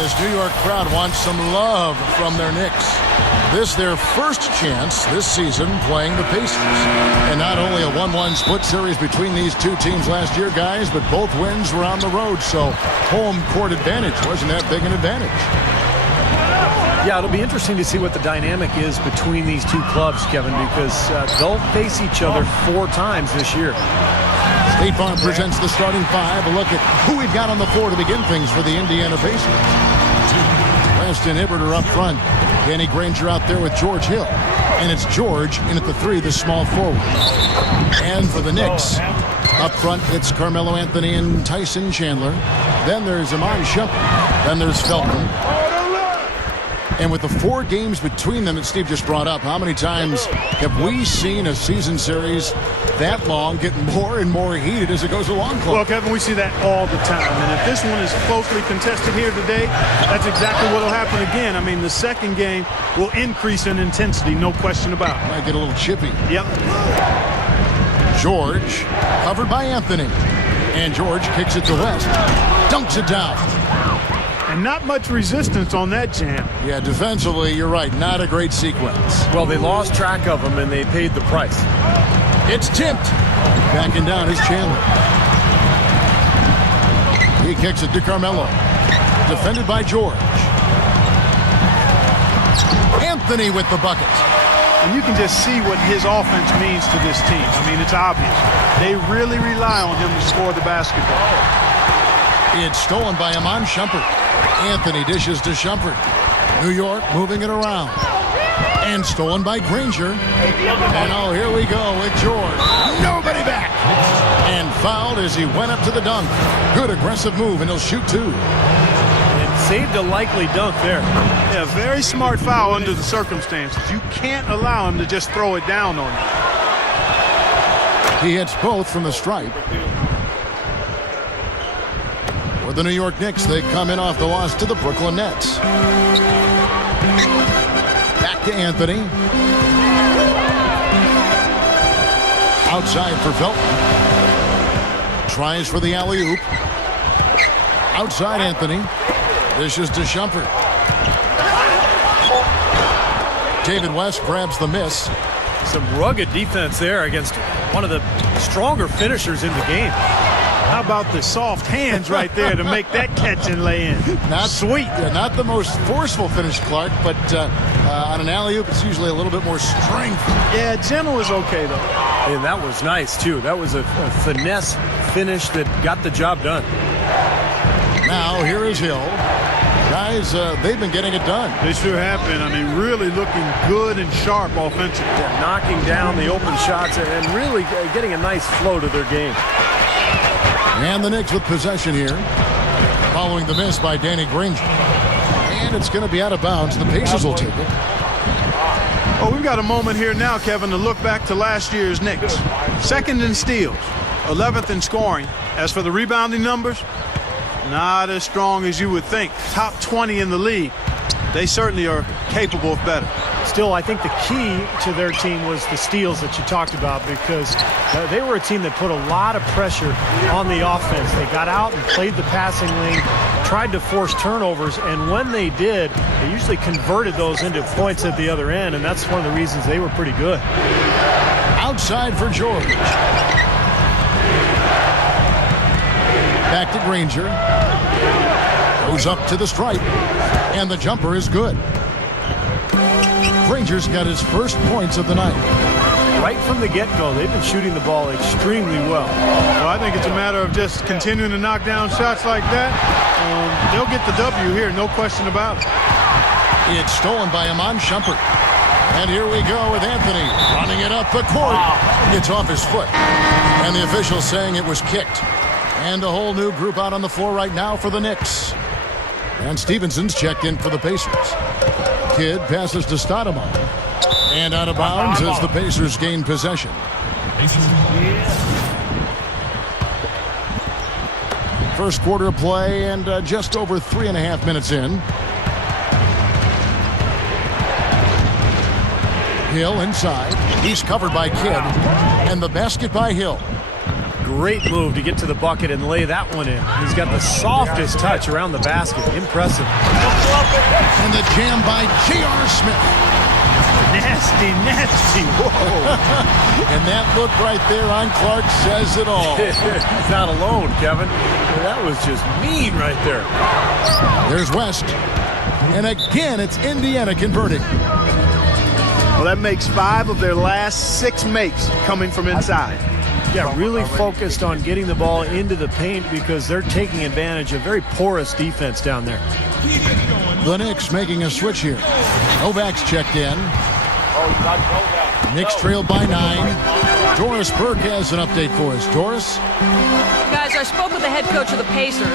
this New York crowd wants some love from their Knicks. This their first chance this season playing the Pacers. And not only a 1-1 split series between these two teams last year, guys, but both wins were on the road. So home court advantage wasn't that big an advantage. Yeah, it'll be interesting to see what the dynamic is between these two clubs, Kevin, because they'll face each other 4 times this year. State Farm presents the starting 5. A look at who we've got on the floor to begin things for the Indiana Pacers. Preston Hibbert are up front. Danny Granger out there with George Hill. And it's George in at the 3, the small forward. And for the Knicks, up front, it's Carmelo Anthony and Tyson Chandler. Then there's Iman Shumpert. Then there's Felton. And with the 4 games between them that Steve just brought up, how many times have we seen a season series that long get more and more heated as it goes along? Well, Kevin, we see that all the time. And if this one is closely contested here today, that's exactly what will happen again. I mean, the second game will increase in intensity, no question about it. Might get a little chippy. Yep. George, covered by Anthony. And George kicks it to West. Dunks it down. And not much resistance on that jam. Yeah, defensively, you're right. Not a great sequence. Well, they lost track of him, and they paid the price. It's tipped. Backing down is Chandler. He kicks it to Carmelo. Defended by George. Anthony with the bucket. And you can just see what his offense means to this team. I mean, it's obvious. They really rely on him to score the basketball. It's stolen by Iman Shumpert. Anthony dishes to Shumpert. New York moving it around. And stolen by Granger. And oh, here we go with George. Nobody back. And fouled as he went up to the dunk. Good aggressive move, and he'll shoot 2. And saved a likely dunk there. Yeah, very smart foul under the circumstances. You can't allow him to just throw it down on you. He hits both from the stripe. For the New York Knicks, they come in off the loss to the Brooklyn Nets. Back to Anthony. Outside for Felton. Tries for the alley-oop. Outside Anthony. Dishes to Shumpert. David West grabs the miss. Some rugged defense there against one of the stronger finishers in the game. How about the soft hands right there to make that catch and lay in? Not sweet. Yeah, not the most forceful finish, Clark, but on an alley-oop, it's usually a little bit more strength. Yeah, gentle is okay, though. And that was nice, too. That was a finesse finish that got the job done. Now, here is Hill. Guys, they've been getting it done. They sure have been. I mean, really looking good and sharp offensively. Yeah, knocking down the open shots and really getting a nice flow to their game. And the Knicks with possession here, following the miss by Danny Granger. And it's going to be out of bounds. The Pacers will take it. Oh, we've got a moment here now, Kevin, to look back to last year's Knicks. 2nd in steals, 11th in scoring. As for the rebounding numbers, not as strong as you would think. Top 20 in the league. They certainly are capable of better. Still, I think the key to their team was the steals that you talked about, because they were a team that put a lot of pressure on the offense. They got out and played the passing lane, tried to force turnovers, and when they did, they usually converted those into points at the other end, and that's one of the reasons they were pretty good. Outside for George. Back to Granger. Goes up to the stripe, and the jumper is good. Granger's got his first points of the night. Right from the get-go, they've been shooting the ball extremely well. Well, I think it's a matter of just continuing to knock down shots like that. They'll get the W here, no question about it. It's stolen by Iman Shumpert. And here we go with Anthony running it up the court. It's off his foot. And the official saying it was kicked. And a whole new group out on the floor right now for the Knicks. And Stevenson's checked in for the Pacers. Kidd passes to Stoudemire. And out of bounds as the Pacers gain possession. First quarter play and just over 3.5 minutes in. Hill inside. He's covered by Kidd. And the basket by Hill. great move to get to the bucket and lay that one in. He's got the softest touch around the basket. Impressive. And the jam by J.R. Smith. Nasty, nasty. Whoa. And that look right there on Clark says it all. He's not alone, Kevin. That was just mean right there. There's West. And again, it's Indiana converting. Well, that makes 5 of their last 6 makes coming from inside. Yeah, really focused on getting the ball into the paint because they're taking advantage of very porous defense down there. The Knicks making a switch here. Novak's checked in. Knicks trailed by 9. Doris Burke has an update for us. Doris? Guys, I spoke with the head coach of the Pacers.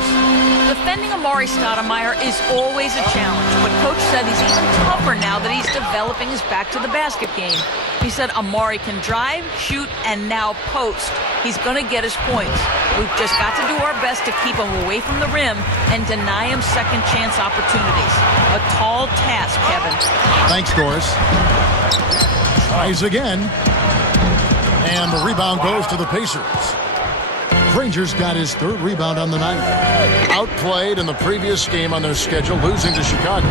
Defending Amari Stoudemire is always a challenge, but Coach said he's even tougher now that he's developing his back-to-the-basket game. He said Amari can drive, shoot, and now post. He's going to get his points. We've just got to do our best to keep him away from the rim and deny him second-chance opportunities. A tall task, Kevin. Thanks, Doris. Tries again. And the rebound goes to the Pacers. Granger's got his 3rd rebound on the night. Outplayed in the previous game on their schedule, losing to Chicago.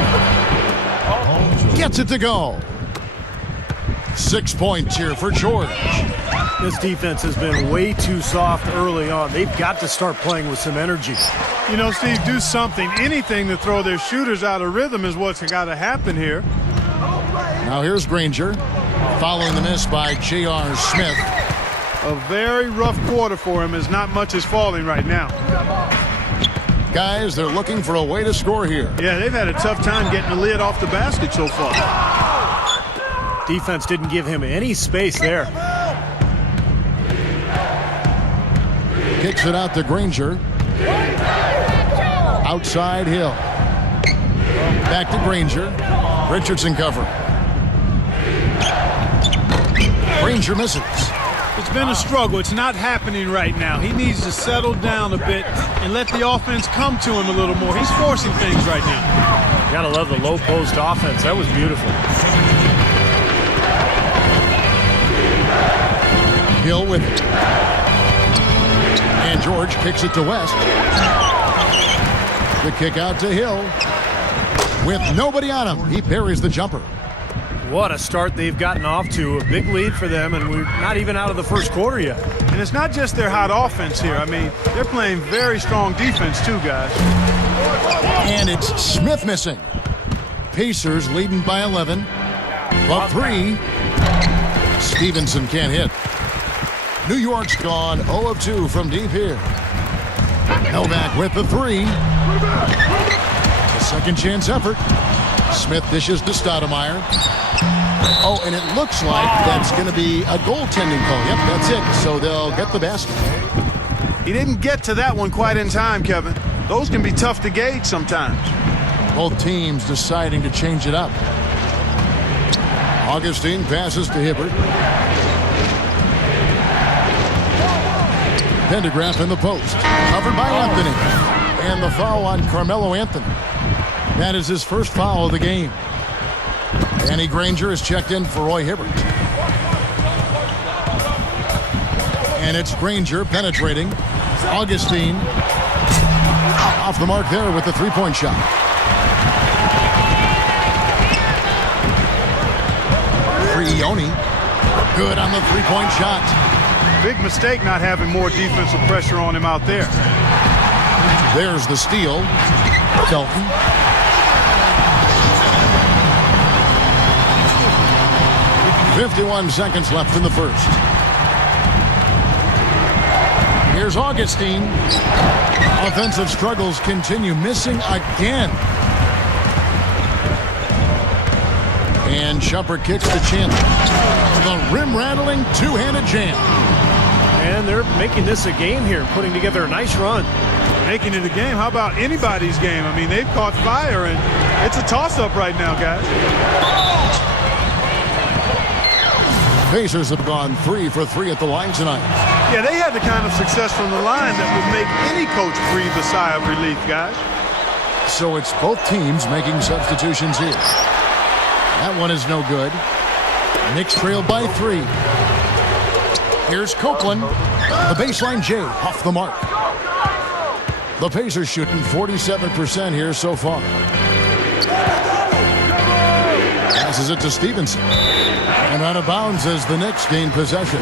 Gets it to go. 6 points here for George. This defense has been way too soft early on. They've got to start playing with some energy. You know, Steve, do something. Anything to throw their shooters out of rhythm is what's got to happen here. Now here's Granger. Following the miss by J.R. Smith. A very rough quarter for him as not much is falling right now. Guys, they're looking for a way to score here. Yeah, they've had a tough time getting the lid off the basket so far. Defense didn't give him any space there. Kicks it out to Granger. Outside Hill. Back to Granger. Richardson cover. Granger misses. It's been a struggle. It's not happening right now. He needs to settle down a bit and let the offense come to him a little more. He's forcing things right now. Gotta love the low post offense. That was beautiful. Hill with it. And George kicks it to West. The kick out to Hill. With nobody on him, he parries the jumper. What a start they've gotten off to. A big lead for them, and we're not even out of the first quarter yet. And it's not just their hot offense here. I mean, they're playing very strong defense too, guys. And it's Smith missing. Pacers leading by 11. But 3. Stevenson can't hit. New York's gone 0 of 2 from deep here. Novak with the 3. A second chance effort. Smith dishes to Stoudemire. Oh, and it looks like that's going to be a goaltending call. Yep, that's it. So they'll get the basket. He didn't get to that one quite in time, Kevin. Those can be tough to gauge sometimes. Both teams deciding to change it up. Augustine passes to Hibbert. Pendergraph in the post. Covered by Anthony. And the foul on Carmelo Anthony. That is his first foul of the game. Danny Granger is checked in for Roy Hibbert. And it's Granger penetrating. Augustine off the mark there with the three-point shot. Frioni good on the three-point shot. Big mistake not having more defensive pressure on him out there. There's the steal. Felton. .51 seconds left in the first. Here's Augustine. Offensive struggles continue, missing again. And Shumpert kicks to Chandler. The rim-rattling two-handed jam. And they're making this a game here, putting together a nice run. Making it a game? How about anybody's game? I mean, they've caught fire, and it's a toss-up right now, guys. Pacers have gone 3 for 3 at the line tonight. Yeah, they had the kind of success from the line that would make any coach breathe a sigh of relief, guys. So it's both teams making substitutions here. That one is no good. Knicks trail by 3. Here's Copeland. The baseline J off the mark. The Pacers shooting 47% here so far. Passes it to Stevenson. And out of bounds as the Knicks gain possession.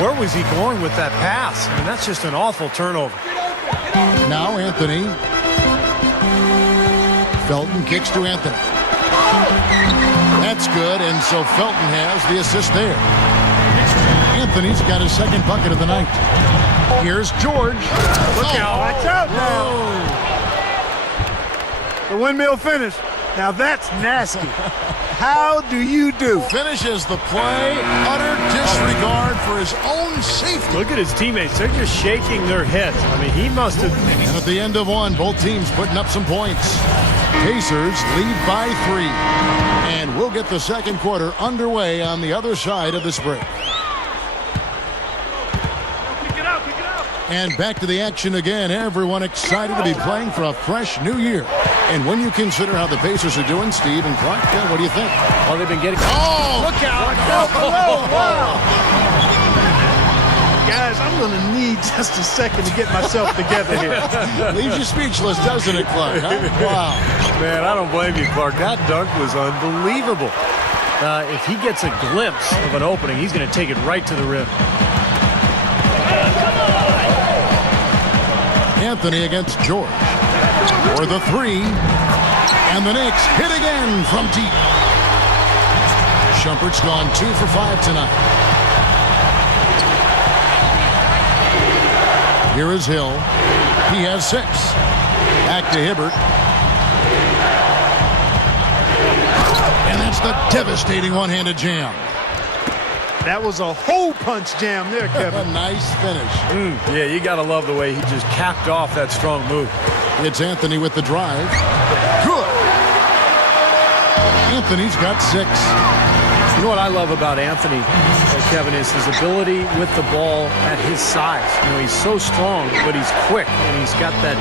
Where was he going with that pass? I mean, that's just an awful turnover. Now Anthony. Felton kicks to Anthony. That's good, and so Felton has the assist there. Anthony's got his second bucket of the night. Here's George. Look out. Watch out now. The windmill finish. Now that's nasty. How do you do? Finishes the play. Utter disregard for his own safety. Look at his teammates. They're just shaking their heads. I mean, he must have. And at the end of one, both teams putting up some points. Pacers lead by 3. And we'll get the second quarter underway on the other side of this break. And back to the action again. Everyone excited to be playing for a fresh new year. And when you consider how the Pacers are doing, Steve and Clark, what do you think? Well, they've been getting. Oh! Look out! Guys, I'm going to need just a second to get myself together here. Leaves you speechless, doesn't it, Clark? Huh? Wow. Man, I don't blame you, Clark. That dunk was unbelievable. If he gets a glimpse of an opening, he's going to take it right to the rim. Anthony against George. For the 3. And the Knicks hit again from deep. Shumpert's gone 2 for 5 tonight. Here is Hill. He has 6. Back to Hibbert. And that's the devastating one-handed jam. That was a hole punch jam there, Kevin. A nice finish. Yeah, you got to love the way he just capped off that strong move. It's Anthony with the drive. Good. Anthony's got 6. You know what I love about Anthony, Kevin, is his ability with the ball at his size. You know, he's so strong, but he's quick, and he's got that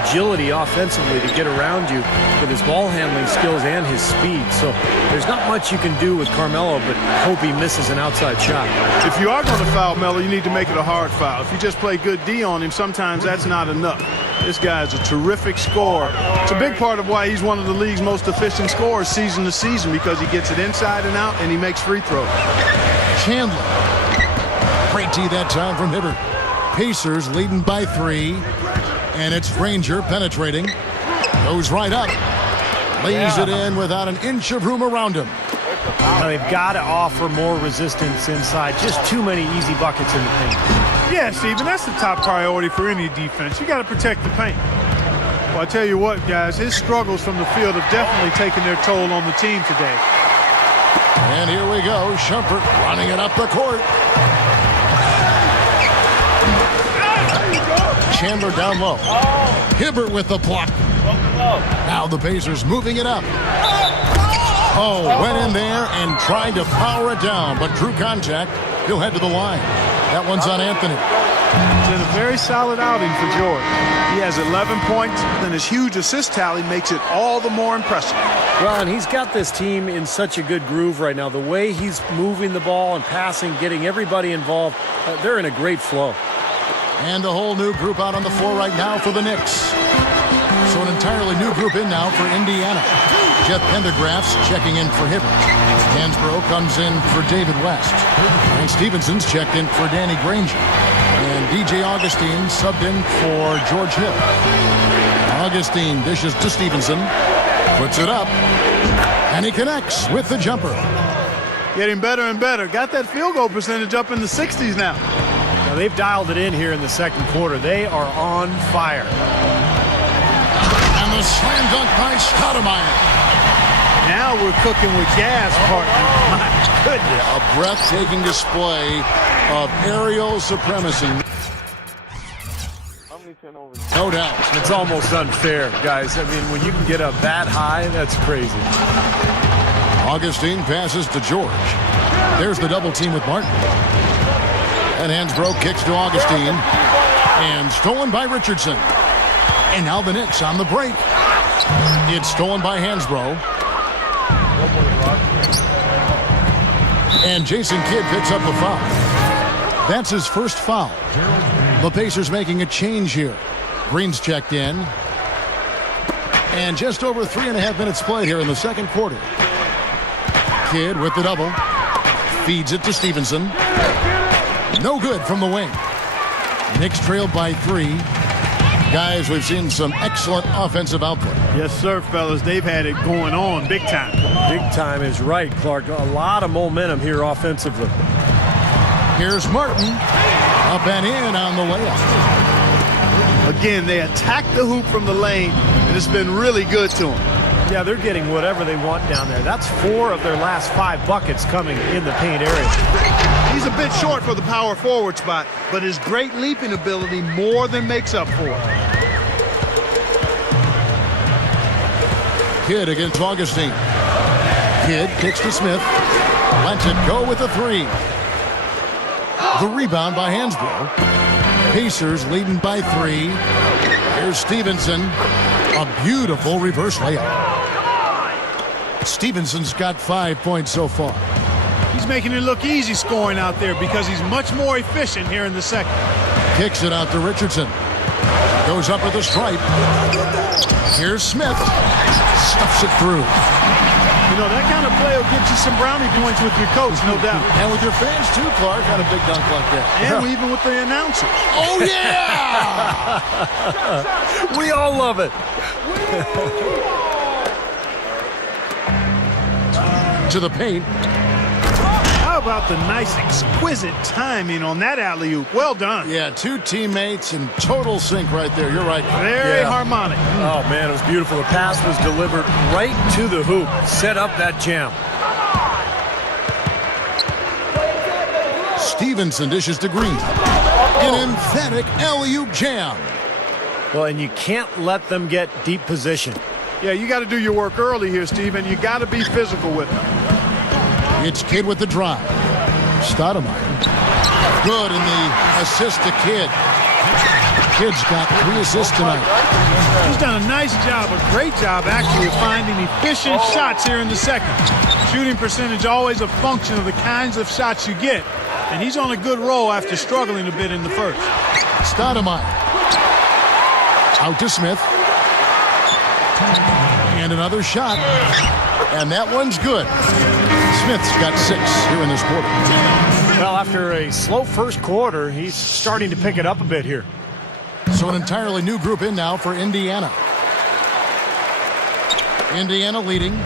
agility offensively to get around you with his ball handling skills and his speed. So there's not much you can do with Carmelo, but hope he misses an outside shot. If you are going to foul Melo, you need to make it a hard foul. If you just play good D on him, sometimes that's not enough. This guy is a terrific scorer. It's a big part of why he's one of the league's most efficient scorers season to season, because he gets it inside and out and he makes free throws. Chandler. Great D that time from Hibbert. Pacers leading by 3. And it's Granger penetrating. Goes right up. Lays it in without an inch of room around him. Now they've got to offer more resistance inside. Just too many easy buckets in the paint. Yeah, Steven, that's the top priority for any defense. You got to protect the paint. Well, I tell you what, guys, his struggles from the field have definitely taken their toll on the team today. And here we go. Shumpert running it up the court. Chandler down low. Hibbert with the block. Now the Pacers moving it up. Oh, went in there and tried to power it down, but drew contact. He'll head to the line. That one's on Anthony. It's been a very solid outing for George. He has 11 points, and his huge assist tally makes it all the more impressive. Well, and he's got this team in such a good groove right now. The way he's moving the ball and passing, getting everybody involved, they're in a great flow. And a whole new group out on the floor right now for the Knicks. So an entirely new group in now for Indiana. Jeff Pendergraft's checking in for Hibbert. Hansbrough comes in for David West. And Stevenson's checked in for Danny Granger. And DJ Augustine subbed in for George Hill. Augustine dishes to Stevenson. Puts it up. And he connects with the jumper. Getting better and better. Got that field goal percentage up in the 60s now. Now they've dialed it in here in the second quarter. They are on fire. And the slam dunk by Stoudemire. Now we're cooking with gas, partner. My goodness. A breathtaking display of aerial supremacy. No doubt. It's almost unfair, guys. I mean, when you can get up that high, that's crazy. Augustine passes to George. There's the double team with Martin. And Hansbrough kicks to Augustine. And stolen by Richardson. And now the Knicks on the break. It's stolen by Hansbrough. And Jason Kidd picks up the foul. That's his first foul. The Pacers making a change here. Green's checked in. And just over 3.5 minutes played here in the second quarter. Kidd with the double. Feeds it to Stevenson. No good from the wing. Knicks trailed by 3. Guys, we've seen some excellent offensive output. Yes, sir, fellas. They've had it going on big time. Big time is right, Clark. A lot of momentum here offensively. Here's Martin. Up and in on the layup. Again, they attack the hoop from the lane, and it's been really good to them. Yeah, they're getting whatever they want down there. That's 4 of their last 5 buckets coming in the paint area. He's a bit short for the power forward spot, but his great leaping ability more than makes up for it. Kidd against Augustine. Kidd kicks to Smith. Lets it go with a 3. The rebound by Hansbrough. Pacers leading by 3. Here's Stevenson. A beautiful reverse layup. Stevenson's got 5 points so far. He's making it look easy scoring out there because he's much more efficient here in the second. Kicks it out to Richardson. Goes up with a stripe. Here's Smith. Stuffs it through. You know, that kind of play will get you some brownie points with your coach, no doubt. And with your fans too, Clark, on a big dunk like that. And even with the announcers. Oh, yeah! We all love it. To the paint. How about the nice, exquisite timing on that alley-oop? Well done. Yeah, 2 teammates in total sync right there. You're right. Very harmonic. Oh, man, it was beautiful. The pass was delivered right to the hoop. Set up that jam. Stevenson dishes to Green. An emphatic alley-oop jam. Well, and you can't let them get deep position. Yeah, you got to do your work early here, Steve, and you got to be physical with them. It's Kidd with the drive. Stoudemire. Good in the assist to Kidd. Kidd's got 3 assists tonight. He's done a nice job, a great job actually of finding efficient shots here in the second. Shooting percentage always a function of the kinds of shots you get. And he's on a good roll after struggling a bit in the first. Stoudemire. Out to Smith. And another shot. And that one's good. Smith's got 6 here in this quarter. Well, after a slow first quarter, he's starting to pick it up a bit here. So an entirely new group in now for Indiana. Indiana leading.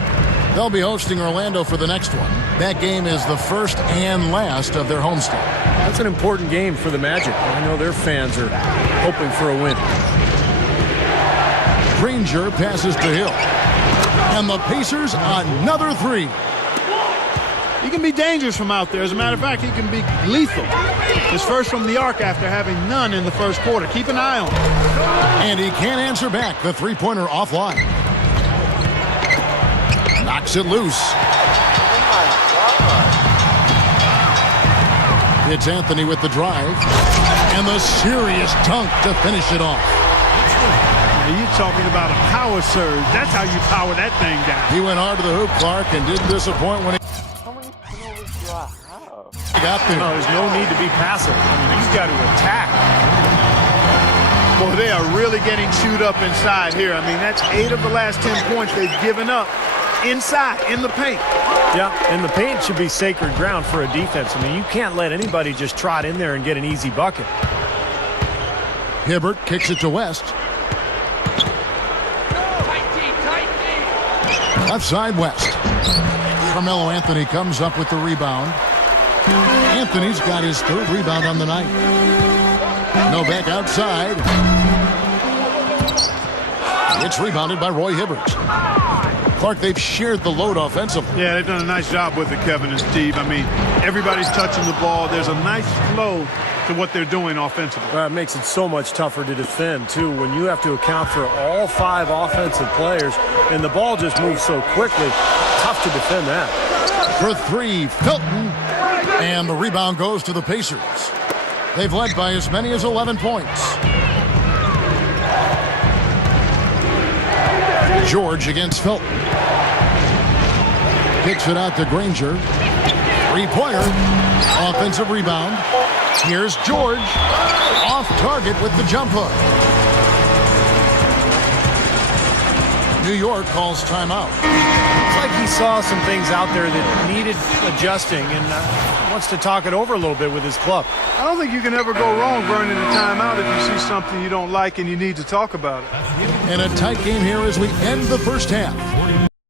They'll be hosting Orlando for the next one. That game is the first and last of their homestand. That's an important game for the Magic. I know their fans are hoping for a win. Granger passes to Hill. And the Pacers another 3. He can be dangerous from out there. As a matter of fact, he can be lethal. His first from the arc after having none in the first quarter. Keep an eye on him. And he can't answer back. The 3-pointer offline. Knocks it loose. It's Anthony with the drive. And the serious dunk to finish it off. Now you're talking about a power surge. That's how you power that thing down. He went hard to the hoop, Clark, and didn't disappoint when he got there. No, there's no need to be passive. I mean, he's got to attack. Boy, they are really getting chewed up inside here. I mean, that's 8 of the last 10 points they've given up inside, in the paint. Yeah, and the paint should be sacred ground for a defense. I mean, you can't let anybody just trot in there and get an easy bucket. Hibbert kicks it to West. Left side, West. Carmelo Anthony comes up with the rebound. Anthony's got his 3rd rebound on the night. Novak outside. It's rebounded by Roy Hibbert. Clark, they've shared the load offensively. Yeah, they've done a nice job with it, Kevin and Steve. I mean, everybody's touching the ball. There's a nice flow to what they're doing offensively. It makes it so much tougher to defend, too, when you have to account for all 5 offensive players, and the ball just moves so quickly. Tough to defend that. For 3, Felton. And the rebound goes to the Pacers. They've led by as many as 11 points. George against Felton. Kicks it out to Granger. 3-pointer. Offensive rebound. Here's George. Off target with the jump hook. New York calls timeout. It's like he saw some things out there that needed adjusting and wants to talk it over a little bit with his club. I don't think you can ever go wrong burning a timeout if you see something you don't like and you need to talk about it. And a tight game here as we end the first half.